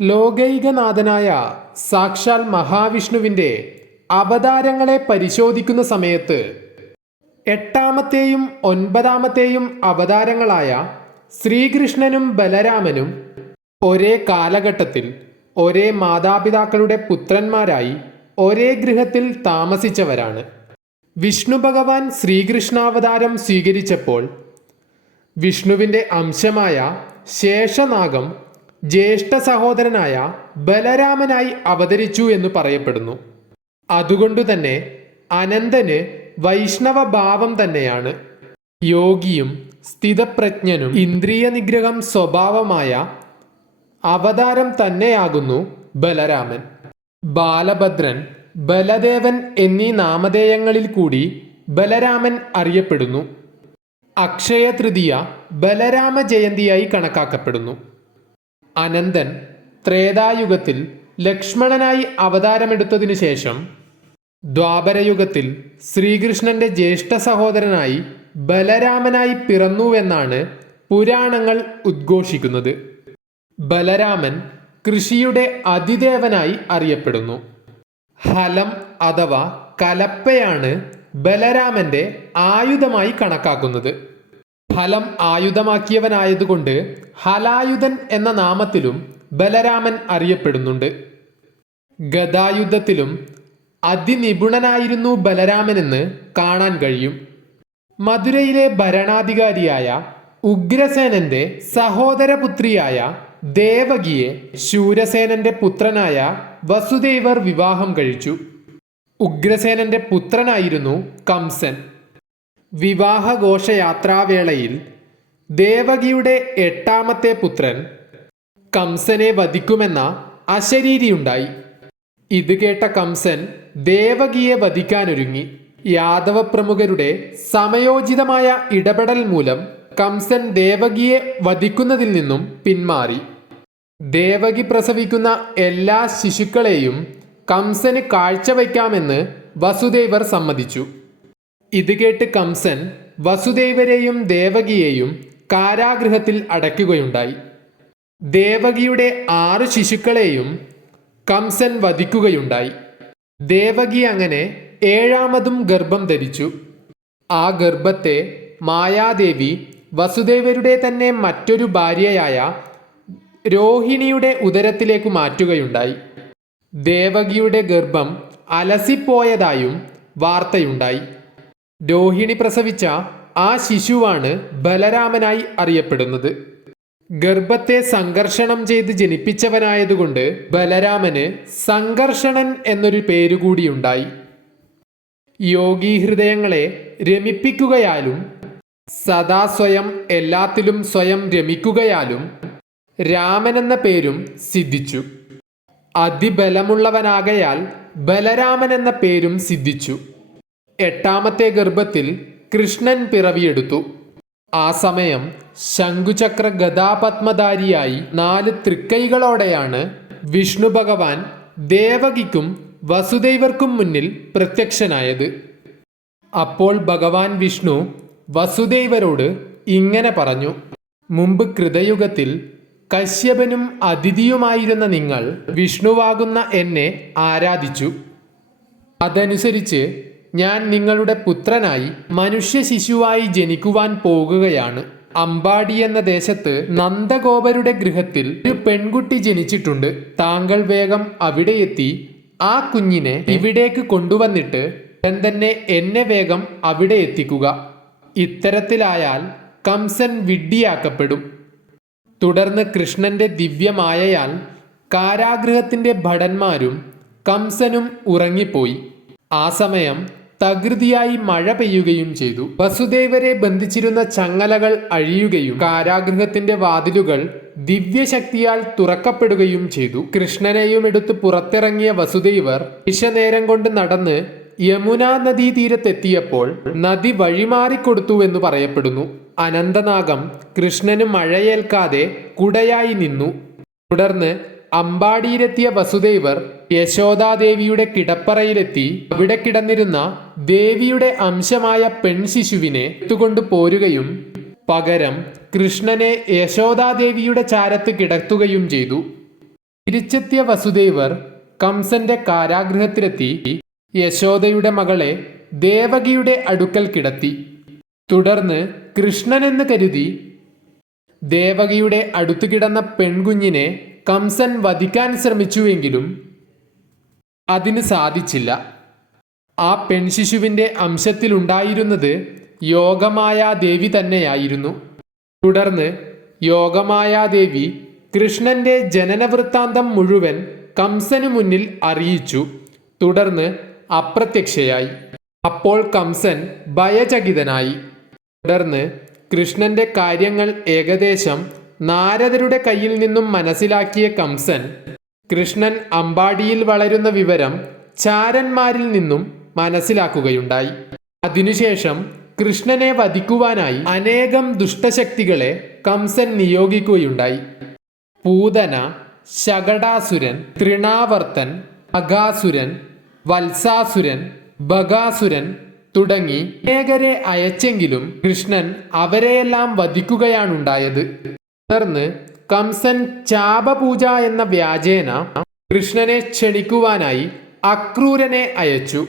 ലോകൈകനാഥനായ സാക്ഷാൽ മഹാവിഷ്ണുവിന്റെ അവതാരങ്ങളെ പരിശോധിക്കുന്ന സമയത്ത് എട്ടാമത്തെയും ഒൻപതാമത്തെയും അവതാരങ്ങളായ ശ്രീകൃഷ്ണനും ബലരാമനും ഒരേ കാലഘട്ടത്തിൽ ഒരേ മാതാപിതാക്കളുടെ പുത്രന്മാരായി ഒരേ ഗൃഹത്തിൽ താമസിച്ചവരാണ്. വിഷ്ണു ഭഗവാൻ ശ്രീകൃഷ്ണാവതാരം സ്വീകരിച്ചപ്പോൾ വിഷ്ണുവിന്റെ അംശമായ ശേഷനാഗം ജ്യേഷ്ഠ സഹോദരനായ ബലരാമനായി അവതരിച്ചു എന്ന് പറയപ്പെടുന്നു. അതുകൊണ്ടുതന്നെ അനന്തന് വൈഷ്ണവ ഭാവം തന്നെയാണ്. യോഗിയും സ്ഥിതപ്രജ്ഞനും ഇന്ദ്രിയ നിഗ്രഹം സ്വഭാവമായ അവതാരം തന്നെയാകുന്നു ബലരാമൻ. ബാലഭദ്രൻ ബലദേവൻ എന്നീ നാമധേയങ്ങളിൽ കൂടി ബലരാമൻ അറിയപ്പെടുന്നു. അക്ഷയ തൃതീയ ബലരാമ ജയന്തിയായി കണക്കാക്കപ്പെടുന്നു. അനന്തൻ ത്രേതായുഗത്തിൽ ലക്ഷ്മണനായി അവതാരമെടുത്തതിനു ശേഷം ദ്വാപരയുഗത്തിൽ ശ്രീകൃഷ്ണന്റെ ജ്യേഷ്ഠ സഹോദരനായി ബലരാമനായി പിറന്നുവെന്നാണ് പുരാണങ്ങൾ ഉദ്ഘോഷിക്കുന്നത്. ബലരാമൻ കൃഷിയുടെ അതിദേവനായി അറിയപ്പെടുന്നു. ഹലം അഥവാ കലപ്പയാണ് ബലരാമന്റെ ആയുധമായി കണക്കാക്കുന്നത്. ഫലം ആയുധമാക്കിയവനായതുകൊണ്ട് ഹലായുധൻ എന്ന നാമത്തിലും ബലരാമൻ അറിയപ്പെടുന്നുണ്ട്. ഗദായുദ്ധത്തിലും അതിനിപുണനായിരുന്നു ബലരാമനെന്ന് കാണാൻ കഴിയും. മധുരയിലെ ഭരണാധികാരിയായ ഉഗ്രസേനന്റെ സഹോദരപുത്രിയായ ദേവകിയെ ശൂരസേനന്റെ പുത്രനായ വസുദേവർ വിവാഹം കഴിച്ചു. ഉഗ്രസേനന്റെ പുത്രനായിരുന്നു കംസൻ. വിവാഹഘോഷയാത്രാവേളയിൽ ദേവകിയുടെ എട്ടാമത്തെ പുത്രൻ കംസനെ വധിക്കുമെന്ന അശരീരിയുണ്ടായി. ഇത് കേട്ട കംസൻ ദേവകിയെ വധിക്കാനൊരുങ്ങി. യാദവ പ്രമുഖരുടെ സമയോചിതമായ ഇടപെടൽ മൂലം കംസൻ ദേവകിയെ വധിക്കുന്നതിൽ നിന്നും പിന്മാറി. ദേവകി പ്രസവിക്കുന്ന എല്ലാ ശിശുക്കളെയും കംസന് കാഴ്ചവയ്ക്കാമെന്ന് വസുദേവർ സമ്മതിച്ചു. ഇത് കേട്ട് കംസൻ വസുദേവരെയും ദേവകിയെയും കാരാഗൃഹത്തിൽ അടയ്ക്കുകയുണ്ടായി. ദേവകിയുടെ ആറ് ശിശുക്കളെയും കംസൻ വധിക്കുകയുണ്ടായി. ദേവകി അങ്ങനെ ഏഴാമതും ഗർഭം ധരിച്ചു. ആ ഗർഭത്തെ മായാദേവി വസുദേവരുടെ തന്നെ മറ്റൊരു ഭാര്യയായ രോഹിണിയുടെ ഉദരത്തിലേക്ക് മാറ്റുകയുണ്ടായി. ദേവകിയുടെ ഗർഭം അലസിപ്പോയതായും വാർത്തയുണ്ടായി. രോഹിണി പ്രസവിച്ച ആ ശിശുവാണ് ബലരാമനായി അറിയപ്പെടുന്നത്. ഗർഭത്തെ സംഘർഷണം ചെയ്ത് ജനിപ്പിച്ചവനായതുകൊണ്ട് ബലരാമന് സംഘർഷണൻ എന്നൊരു പേരുകൂടിയുണ്ടായി യോഗീ ഹൃദയങ്ങളെ രമിപ്പിക്കുകയാലും സദാ സ്വയം എല്ലാത്തിലും സ്വയം രമിക്കുകയാലും രാമൻ എന്ന പേരും സിദ്ധിച്ചു. അതിബലമുള്ളവനാകയാൽ ബലരാമൻ എന്ന പേരും സിദ്ധിച്ചു. എട്ടാമത്തെ ഗർഭത്തിൽ കൃഷ്ണൻ പിറവിയെടുത്തു. ആ സമയം ശംഖുചക്ര ഗതാപത്മധാരിയായി നാല് തൃക്കൈകളോടെയാണ് വിഷ്ണു ഭഗവാൻ ദേവകിക്കും വസുദേവർക്കും മുന്നിൽ പ്രത്യക്ഷനായത്. അപ്പോൾ ഭഗവാൻ വിഷ്ണു വസുദേവരോട് ഇങ്ങനെ പറഞ്ഞു മുമ്പ് കൃതയുഗത്തിൽ കശ്യപനും അതിഥിയുമായിരുന്ന നിങ്ങൾ വിഷ്ണുവാകുന്ന എന്നെ ആരാധിച്ചു. അതനുസരിച്ച് ഞാൻ നിങ്ങളുടെ പുത്രനായി മനുഷ്യ ശിശുവായി ജനിക്കുവാൻ പോകുകയാണ്. അമ്പാടി എന്ന ദേശത്ത് നന്ദഗോപരുടെ ഗൃഹത്തിൽ ഒരു പെൺകുട്ടി ജനിച്ചിട്ടുണ്ട്. താങ്കൾ വേഗം അവിടെ എത്തി. ആ കുഞ്ഞിനെ ഇവിടേക്ക് കൊണ്ടുവന്നിട്ട് തന്നെ എന്നെ വേഗം അവിടെ എത്തിക്കുക. ഇത്തരത്തിലായാൽ കംസൻ വിഡ്ഢിയാക്കപ്പെടും. തുടർന്ന് കൃഷ്ണന്റെ ദിവ്യമായയാൽ കാരാഗൃഹത്തിന്റെ ഭടന്മാരും കംസനും ഉറങ്ങിപ്പോയി. ആ സമയം തകൃതിയായി മഴ പെയ്യുകയും ചെയ്തു. വസുദേവരെ ബന്ധിച്ചിരുന്ന ചങ്ങലകൾ അഴിയുകയും കാരാഗ്രഹത്തിന്റെ വാതിലുകൾ ദിവ്യശക്തിയാൽ തുറക്കപ്പെടുകയും ചെയ്തു. കൃഷ്ണനെയും എടുത്ത് പുറത്തിറങ്ങിയ വസുദേവർ വിഷനേരം കൊണ്ട് നടന്ന് യമുനാ നദീതീരത്തെത്തിയപ്പോൾ നദി വഴിമാറിക്കൊടുത്തു എന്ന് പറയപ്പെടുന്നു. അനന്തനാഗം കൃഷ്ണന് മഴയേൽക്കാതെ കുടയായി നിന്നു. തുടർന്ന് അമ്പാടിയിലെത്തിയ വസുദേവർ യശോദാദേവിയുടെ കിടപ്പറയിലെത്തി. അവിടെ കിടന്നിരുന്ന ദേവിയുടെ അംശമായ പെൺശിശുവിനെ എടുത്തുകൊണ്ട് പോരുകയും പകരം കൃഷ്ണനെ യശോദാദേവിയുടെ ചാരത്ത് കിടത്തുകയും ചെയ്തു. തിരിച്ചെത്തിയ വസുദേവർ കംസന്റെ കാരാഗൃഹത്തിലെത്തി. യശോദയുടെ മകളെ ദേവകിയുടെ അടുക്കൽ കിടത്തി. തുടർന്ന് കൃഷ്ണനെന്ന് കരുതി ദേവകിയുടെ അടുത്തു കിടന്ന പെൺകുഞ്ഞിനെ കംസൻ വധിക്കാൻ ശ്രമിച്ചുവെങ്കിലും അതിന് സാധിച്ചില്ല. ആ പെൺശിശുവിന്റെ അംശത്തിലുണ്ടായിരുന്നത് യോഗമായാദേവി തന്നെയായിരുന്നു. തുടർന്ന് യോഗമായ യോഗമായാദേവി കൃഷ്ണന്റെ ജനനവൃത്താന്തം മുഴുവൻ കംസനു മുന്നിൽ അറിയിച്ചു. തുടർന്ന് അപ്രത്യക്ഷയായി. അപ്പോൾ കംസൻ ഭയചകിതനായി. തുടർന്ന് കൃഷ്ണന്റെ കാര്യങ്ങൾ ഏകദേശം നാരദരുടെ കയ്യിൽ നിന്നും മനസ്സിലാക്കിയ കംസൻ കൃഷ്ണൻ അമ്പാടിയിൽ വളരുന്ന വിവരം ചാരന്മാരിൽ നിന്നും മനസ്സിലാക്കുകയുണ്ടായി. അതിനുശേഷം കൃഷ്ണനെ വധിക്കുവാനായി അനേകം ദുഷ്ടശക്തികളെ കംസൻ നിയോഗിക്കുകയുണ്ടായി. പൂതന ശകടാസുരൻ തൃണാവർത്തൻ അഗാസുരൻ വത്സാസുരൻ ബഗാസുരൻ തുടങ്ങി അനേകരെ അയച്ചെങ്കിലും കൃഷ്ണൻ അവരെയെല്ലാം വധിക്കുകയാണുണ്ടായത്. തുടർന്ന് കംസൻ ചാപപൂജ എന്ന വ്യാജേന കൃഷ്ണനെ ക്ഷണിക്കുവാനായി അക്രൂരനെ അയച്ചു.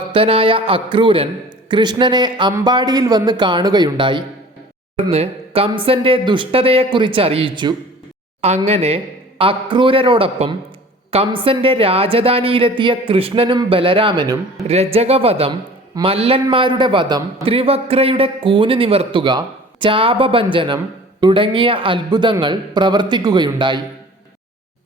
ഭക്തനായ അക്രൂരൻ കൃഷ്ണനെ അമ്പാടിയിൽ വന്ന് കാണുകയുണ്ടായി. തുടർന്ന് കംസന്റെ ദുഷ്ടതയെക്കുറിച്ച് അറിയിച്ചു. അങ്ങനെ അക്രൂരരോടൊപ്പം കംസന്റെ രാജധാനിയിലെത്തിയ കൃഷ്ണനും ബലരാമനും രജകവധം മല്ലന്മാരുടെ വധം ത്രിവക്രയുടെ കൂന് നിവർത്തുക ചാപഭഞ്ജനം തുടങ്ങിയ അത്ഭുതങ്ങൾ പ്രവർത്തിക്കുകയുണ്ടായി.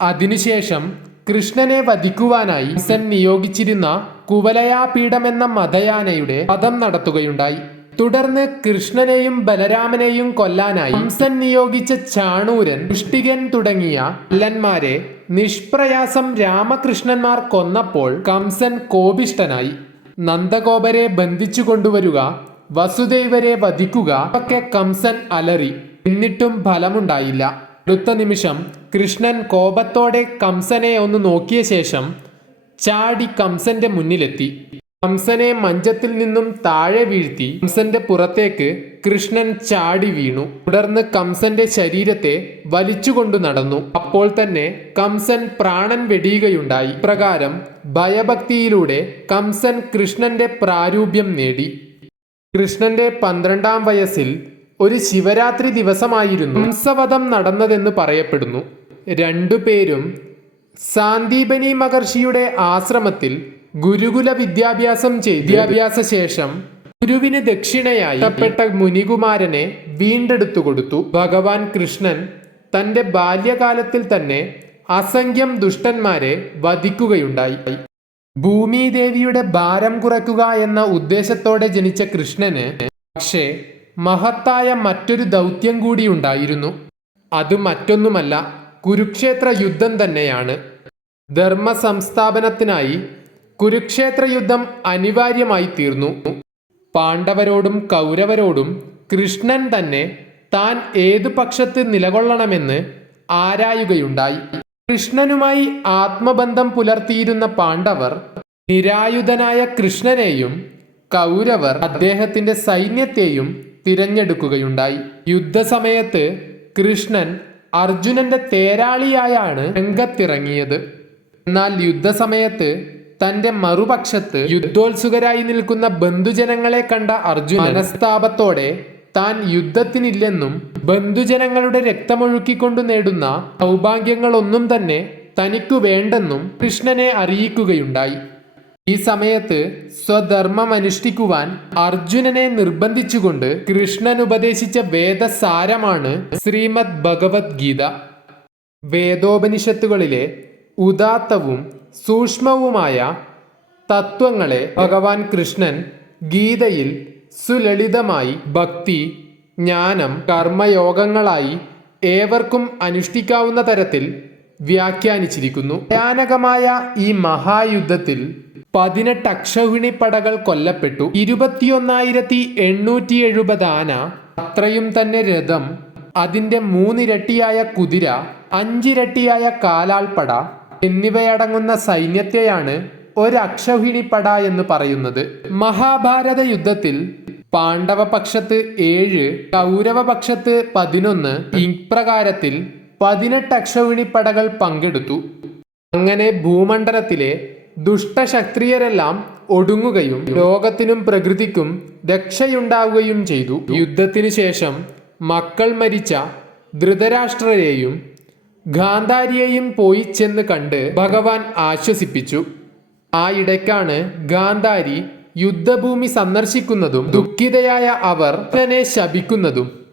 അതിനുശേഷം കൃഷ്ണനെ വധിക്കുവാനായി കംസൻ നിയോഗിച്ചിരുന്ന കുവലയാപീഠം എന്ന മതയാനയുടെ പദം നടത്തുകയുണ്ടായി. തുടർന്ന് കൃഷ്ണനെയും ബലരാമനെയും കൊല്ലാനായി ഹംസൻ നിയോഗിച്ച ചാണൂരൻ പുഷ്ടികൻ തുടങ്ങിയ ലന്മാരെ നിഷ്പ്രയാസം രാമകൃഷ്ണന്മാർ കൊന്നപ്പോൾ കംസൻ കോപിഷ്ടനായി നന്ദഗോപരെ ബന്ധിച്ചു കൊണ്ടുവരുക വസുദേവരെ വധിക്കുക ഒക്കെ കംസൻ അലറി. എന്നിട്ടും ഫലമുണ്ടായില്ല. അടുത്ത നിമിഷം കൃഷ്ണൻ കോപത്തോടെ കംസനെ ഒന്ന് നോക്കിയ ശേഷം ചാടി കംസന്റെ മുന്നിലെത്തി. കംസനെ മഞ്ചത്തിൽ നിന്നും താഴെ വീഴ്ത്തി കംസന്റെ പുറത്തേക്ക് കൃഷ്ണൻ ചാടി വീണു. തുടർന്ന് കംസന്റെ ശരീരത്തെ വലിച്ചുകൊണ്ടു നടന്നു. അപ്പോൾ തന്നെ കംസൻ പ്രാണൻ വെടിയുകയുണ്ടായി. പ്രകാരം ഭയഭക്തിയിലൂടെ കംസൻ കൃഷ്ണന്റെ പ്രാരൂപ്യം നേടി. കൃഷ്ണന്റെ പന്ത്രണ്ടാം വയസ്സിൽ ഒരു ശിവരാത്രി ദിവസമായിരുന്നു ഹംസവധം നടന്നതെന്ന് പറയപ്പെടുന്നു. രണ്ടുപേരും സാന്ദീപനി മഹർഷിയുടെ ആശ്രമത്തിൽ ഗുരുകുല വിദ്യാഭ്യാസം ചെയ്ത് വിദ്യാഭ്യാസ ശേഷം ഗുരുവിന് ദക്ഷിണയായി ഇഷ്ടപ്പെട്ട മുനികുമാരനെ വീണ്ടെടുത്തു കൊടുത്തു. ഭഗവാൻ കൃഷ്ണൻ തന്റെ ബാല്യകാലത്തിൽ തന്നെ അസംഖ്യം ദുഷ്ടന്മാരെ വധിക്കുകയുണ്ടായി. ഭൂമിദേവിയുടെ ഭാരം കുറയ്ക്കുക എന്ന ഉദ്ദേശത്തോടെ ജനിച്ച കൃഷ്ണന് പക്ഷേ മഹത്തായ മറ്റൊരു ദൗത്യം കൂടിയുണ്ടായിരുന്നു അത് മറ്റൊന്നുമല്ല കുരുക്ഷേത്ര യുദ്ധം തന്നെയാണ്. ധർമ്മ സംസ്ഥാപനത്തിനായി കുരുക്ഷേത്ര യുദ്ധം അനിവാര്യമായി തീർന്നു. പാണ്ഡവരോടും കൗരവരോടും കൃഷ്ണൻ തന്നെ താൻ ഏതു പക്ഷത്ത് നിലകൊള്ളണമെന്ന് ആരായുകയുണ്ടായി. കൃഷ്ണനുമായി ആത്മബന്ധം പുലർത്തിയിരുന്ന പാണ്ഡവർ നിരായുധനായ കൃഷ്ണനെയും കൗരവർ അദ്ദേഹത്തിന്റെ സൈന്യത്തെയും തിരഞ്ഞെടുക്കുകയുണ്ടായി. യുദ്ധസമയത്ത് കൃഷ്ണൻ അർജുനന്റെ തേരാളിയായാണ് രംഗത്തിറങ്ങിയത്. എന്നാൽ യുദ്ധസമയത്ത് തന്റെ മറുപക്ഷത്ത് യുദ്ധോത്സുകരായി നിൽക്കുന്ന ബന്ധുജനങ്ങളെ കണ്ട അർജുൻ മനസ്താപത്തോടെ താൻ യുദ്ധത്തിനില്ലെന്നും ബന്ധുജനങ്ങളുടെ രക്തമൊഴുക്കിക്കൊണ്ടു നേടുന്ന സൗഭാഗ്യങ്ങളൊന്നും തന്നെ തനിക്കു വേണ്ടെന്നും കൃഷ്ണനെ അറിയിക്കുകയുണ്ടായി. ഈ സമയത്ത് സ്വധർമ്മം അനുഷ്ഠിക്കുവാൻ അർജുനനെ നിർബന്ധിച്ചുകൊണ്ട് കൃഷ്ണൻ ഉപദേശിച്ച വേദസാരമാണ് ശ്രീമദ് ഭഗവത്ഗീത വേദോപനിഷത്തുകളിലെ ഉദാത്തവും സൂക്ഷ്മവുമായ തത്വങ്ങളെ ഭഗവാൻ കൃഷ്ണൻ ഗീതയിൽ സുലളിതമായി ഭക്തി ജ്ഞാനം കർമ്മയോഗങ്ങളായി ഏവർക്കും അനുഷ്ഠിക്കാവുന്ന തരത്തിൽ വ്യാഖ്യാനിച്ചിരിക്കുന്നു. ഭയാനകമായ ഈ മഹായുദ്ധത്തിൽ പതിനെട്ട് അക്ഷൗഹിണി പടകൾ കൊല്ലപ്പെട്ടു. ഇരുപത്തിയൊന്നായിരത്തി എണ്ണൂറ്റി എഴുപത് ആന അത്രയും തന്നെ രഥം അതിന്റെ മൂന്നിരട്ടിയായ കുതിര അഞ്ചിരട്ടിയായ കാലാൾപ്പട എന്നിവയടങ്ങുന്ന സൈന്യത്തെയാണ് ഒരക്ഷൗഹിണി പട എന്ന് പറയുന്നത്. മഹാഭാരത യുദ്ധത്തിൽ പാണ്ഡവ പക്ഷത്ത് ഏഴ് കൗരവ പക്ഷത്ത് പതിനൊന്ന് ഇപ്രകാരത്തിൽ പതിനെട്ട് അക്ഷൗഹിണിപ്പടകൾ പങ്കെടുത്തു. അങ്ങനെ ഭൂമണ്ഡലത്തിലെ ദുഷ്ടശക്തിയരെല്ലാം ഒടുങ്ങുകയും ലോകത്തിനും പ്രകൃതിക്കും രക്ഷയുണ്ടാവുകയും ചെയ്തു. യുദ്ധത്തിനു ശേഷം മക്കൾ മരിച്ച ധൃതരാഷ്ട്രരെയും ഗാന്ധാരിയെയും പോയി ചെന്ന് കണ്ട് ഭഗവാൻ ആശ്വസിപ്പിച്ചു. ആ ഇടയ്ക്കാണ് ഗാന്ധാരി യുദ്ധഭൂമി സന്ദർശിക്കുന്നതും ദുഃഖിതയായ അവർ തന്നെ ശപിക്കുന്നതും.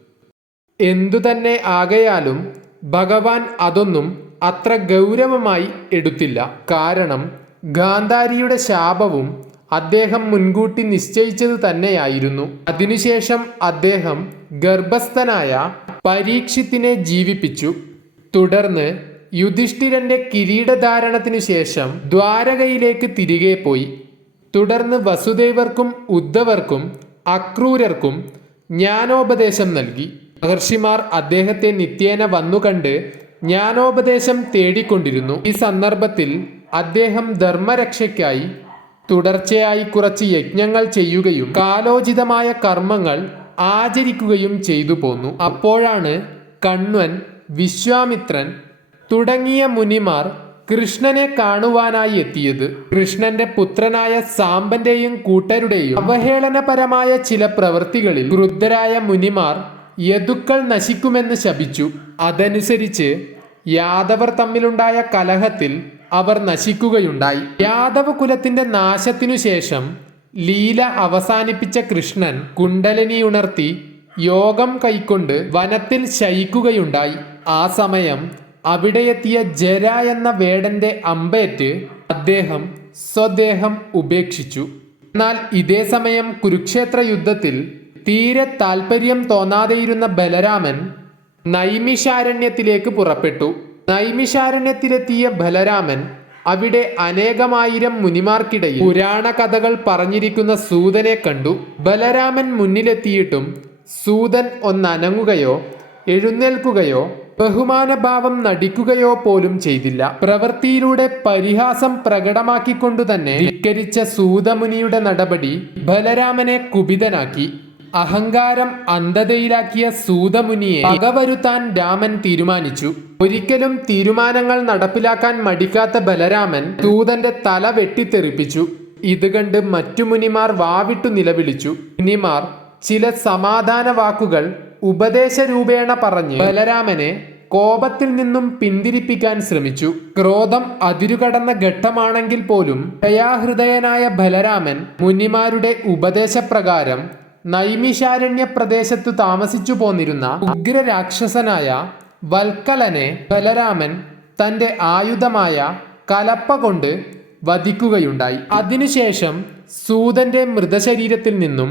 എന്തുതന്നെ ആകയാലും ഭഗവാൻ അതൊന്നും അത്ര ഗൗരവമായി എടുത്തില്ല. കാരണം ഗാന്ധാരിയുടെ ശാപവും അദ്ദേഹം മുൻകൂട്ടി നിശ്ചയിച്ചത് തന്നെയായിരുന്നു. അതിനുശേഷം അദ്ദേഹം ഗർഭസ്ഥനായ പരീക്ഷിത്തിനെ ജീവിപ്പിച്ചു. തുടർന്ന് യുധിഷ്ഠിരന്റെ കിരീടധാരണത്തിനു ശേഷം ദ്വാരകയിലേക്ക് തിരികെ പോയി. തുടർന്ന് വസുദേവർക്കും ഉദ്ധവർക്കും അക്രൂരർക്കും ജ്ഞാനോപദേശം നൽകി. മഹർഷിമാർ അദ്ദേഹത്തെ നിത്യേന വന്നുകണ്ട് ജ്ഞാനോപദേശം തേടിക്കൊണ്ടിരുന്നു. ഈ സന്ദർഭത്തിൽ അദ്ദേഹം ധർമ്മരക്ഷയ്ക്കായി തുടർച്ചയായി കുറച്ച് യജ്ഞങ്ങൾ ചെയ്യുകയും കാലോചിതമായ കർമ്മങ്ങൾ ആചരിക്കുകയും ചെയ്തു പോന്നു. അപ്പോഴാണ് കണ്വൻ വിശ്വാമിത്രൻ തുടങ്ങിയ മുനിമാർ കൃഷ്ണനെ കാണുവാനായി എത്തിയത്. കൃഷ്ണന്റെ പുത്രനായ സാമ്പന്റെയും കൂട്ടരുടെയും അവഹേളനപരമായ ചില പ്രവൃത്തികളിൽ ക്രുദ്ധരായ മുനിമാർ യദുക്കൾ നശിക്കുമെന്ന് ശപിച്ചു. അതനുസരിച്ച് യാദവർ തമ്മിലുണ്ടായ കലഹത്തിൽ അവർ നശിക്കുകയുണ്ടായി. യാദവ കുലത്തിന്റെ നാശത്തിനു ശേഷം ലീല അവസാനിപ്പിച്ച കൃഷ്ണൻ കുണ്ടലിനി ഉണർത്തി യോഗം കൈക്കൊണ്ട് വനത്തിൽ ശയിക്കുകയുണ്ടായി. ആ സമയം അവിടെയെത്തിയ ജര എന്ന വേടന്റെ അമ്പേറ്റ് അദ്ദേഹം സ്വദേഹം ഉപേക്ഷിച്ചു. എന്നാൽ ഇതേ സമയം കുരുക്ഷേത്ര യുദ്ധത്തിൽ തീരെ താല്പര്യം തോന്നാതെയിരുന്ന ബലരാമൻ നൈമിഷാരണ്യത്തിലേക്ക് പുറപ്പെട്ടു. നൈമിഷാരണ്യത്തിലെത്തിയ ബലരാമൻ അവിടെ അനേകമായിരം മുനിമാർക്കിടയിൽ പുരാണ കഥകൾ പറഞ്ഞിരിക്കുന്ന സൂതനെ കണ്ടു. ബലരാമൻ മുന്നിലെത്തിയിട്ടും സൂതൻ ഒന്നനങ്ങുകയോ എഴുന്നേൽക്കുകയോ ബഹുമാനഭാവം നടിക്കുകയോ പോലും ചെയ്തില്ല. പ്രവൃത്തിയിലൂടെ പരിഹാസം പ്രകടമാക്കിക്കൊണ്ടുതന്നെ ധിക്കരിച്ച സൂതമുനിയുടെ നടപടി ബലരാമനെ കുപിതനാക്കി. അഹങ്കാരം അന്ധതയിലാക്കിയ സൂതമുനിയെ പകവരുത്താൻ രാമൻ തീരുമാനിച്ചു. ഒരിക്കലും തീരുമാനങ്ങൾ നടപ്പിലാക്കാൻ മടിക്കാത്ത ബലരാമൻ സൂതന്റെ തല വെട്ടിത്തെറിപ്പിച്ചു. ഇത് കണ്ട് മറ്റു മുനിമാർ വാവിട്ടു നിലവിളിച്ചു. മുനിമാർ ചില സമാധാന വാക്കുകൾ ഉപദേശരൂപേണ പറഞ്ഞ് ബലരാമനെ കോപത്തിൽ നിന്നും പിന്തിരിപ്പിക്കാൻ ശ്രമിച്ചു. ക്രോധം അതിരുകടന്ന ഘട്ടമാണെങ്കിൽ പോലും ദയാഹൃദയനായ ബലരാമൻ മുനിമാരുടെ ഉപദേശപ്രകാരം നൈമിഷാരണ്യ പ്രദേശത്തു താമസിച്ചു പോന്നിരുന്ന ഉഗ്രരാക്ഷസനായ വൽക്കലനെ ബലരാമൻ തന്റെ ആയുധമായ കലപ്പ കൊണ്ട് വധിക്കുകയുണ്ടായി. അതിനുശേഷം സൂതന്റെ മൃതശരീരത്തിൽ നിന്നും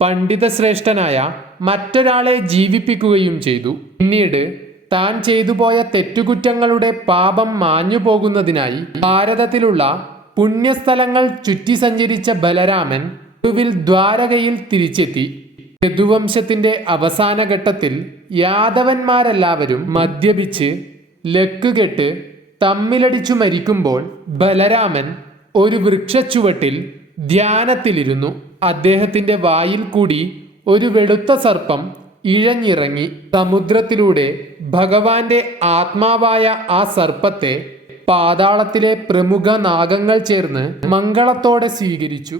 പണ്ഡിതശ്രേഷ്ഠനായ മറ്റൊരാളെ ജീവിപ്പിക്കുകയും ചെയ്തു. പിന്നീട് താൻ ചെയ്തുപോയ തെറ്റുകുറ്റങ്ങളുടെ പാപം മാഞ്ഞു പോകുന്നതിനായി ഭാരതത്തിലുള്ള പുണ്യസ്ഥലങ്ങൾ ചുറ്റി സഞ്ചരിച്ച ബലരാമൻ ഒടുവിൽ ദ്വാരകയിൽ തിരിച്ചെത്തി. യദുവംശത്തിന്റെ അവസാന ഘട്ടത്തിൽ യാദവന്മാരെല്ലാവരും മദ്യപിച്ച് ലക്കുകെട്ട് തമ്മിലടിച്ചു മരിക്കുമ്പോൾ ബലരാമൻ ഒരു വൃക്ഷച്ചുവട്ടിൽ ധ്യാനത്തിലിരുന്നു. അദ്ദേഹത്തിന്റെ വായിൽ കൂടി ഒരു വെളുത്ത സർപ്പം ഇഴഞ്ഞിറങ്ങി. സമുദ്രത്തിലൂടെ ഭഗവാന്റെ ആത്മാവായ ആ സർപ്പത്തെ പാതാളത്തിലെ പ്രമുഖ നാഗങ്ങൾ ചേർന്ന് മംഗളത്തോടെ സ്വീകരിച്ചു.